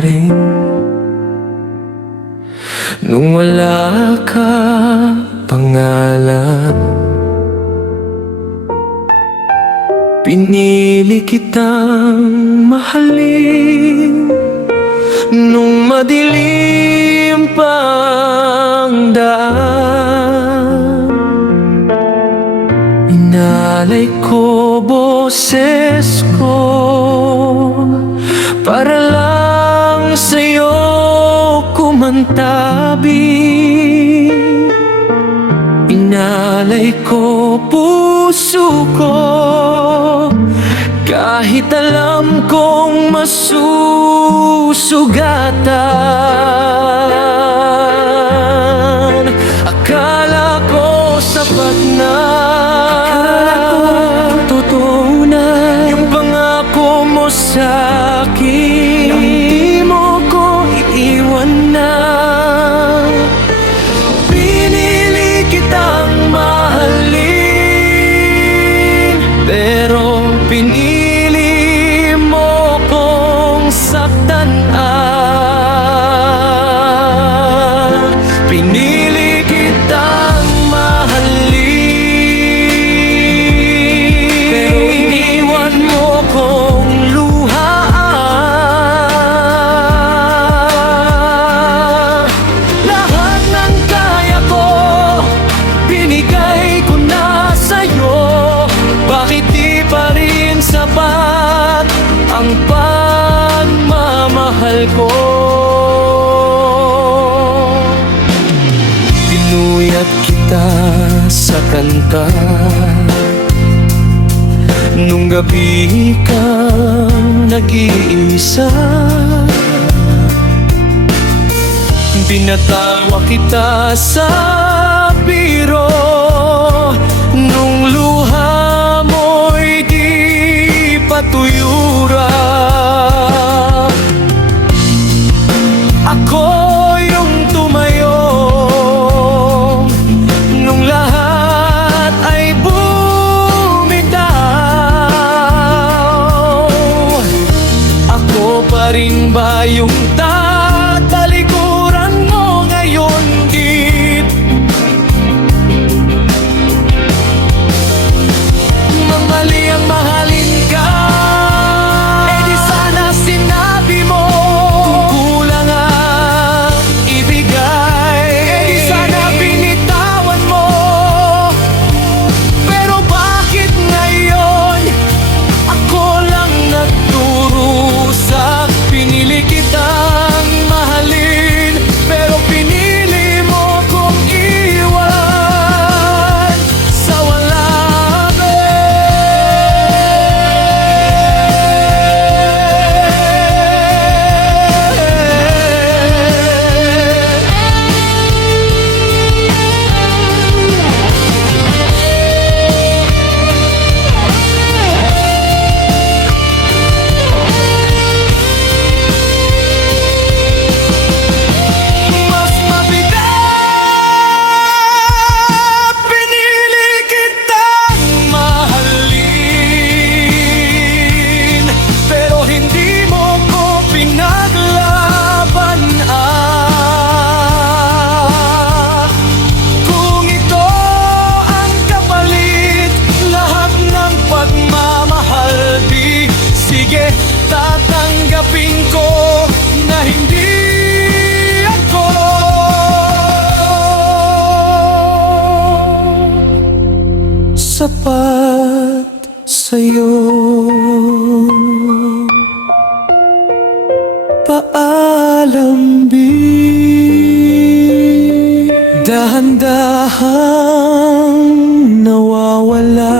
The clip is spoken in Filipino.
rin nung wala ka pangalan. Pinili kitang mahalin nung madilim pang daan. Inalay ko boses ko para lang sa'yo kumantabi. Inalay ko puso ko kahit alam kong masusugatan. Akala ko sapat na, totoo na yung pangako mo sa'kin. Di mo ko iiwan na. Pinili kitang mahalin, pero pinili mo kong saktan. Pinili kitang mahalin, pero iniwan mo kong luhaan. Lahat ng kaya ko, binigay ko na sa'yo. Bakit di pa rin sapat ang pagmamahal ko? Tinuyat kita sa kanta nung gabi kang nag-iisa. Pinatawa kita sa biro nung luha mo'y di patuyura. Ako yung tumayo nung lahat ay bumitaw. Ako pa rin ba yung tatalikuran mo ngayon, Git? Mamali ang mahalin ka, eh di sana sinabi mo. Kung kulang ang ibigay, eh di sana binitawan mo. Pero bakit ngayon ako lang nagdurusa? Pinili kitang mahalin, pero pinili mo kong iwan sa walang mas mabigat. Pinili kitang mahalin, pero hindi mo ko pinaglaban. Kung ito ang kapalit, lahat ng pagmamahal, di sige, tatanggapin ko na hindi ako sapat sa'yo. Paalam, B. Dahan-dahang nawawala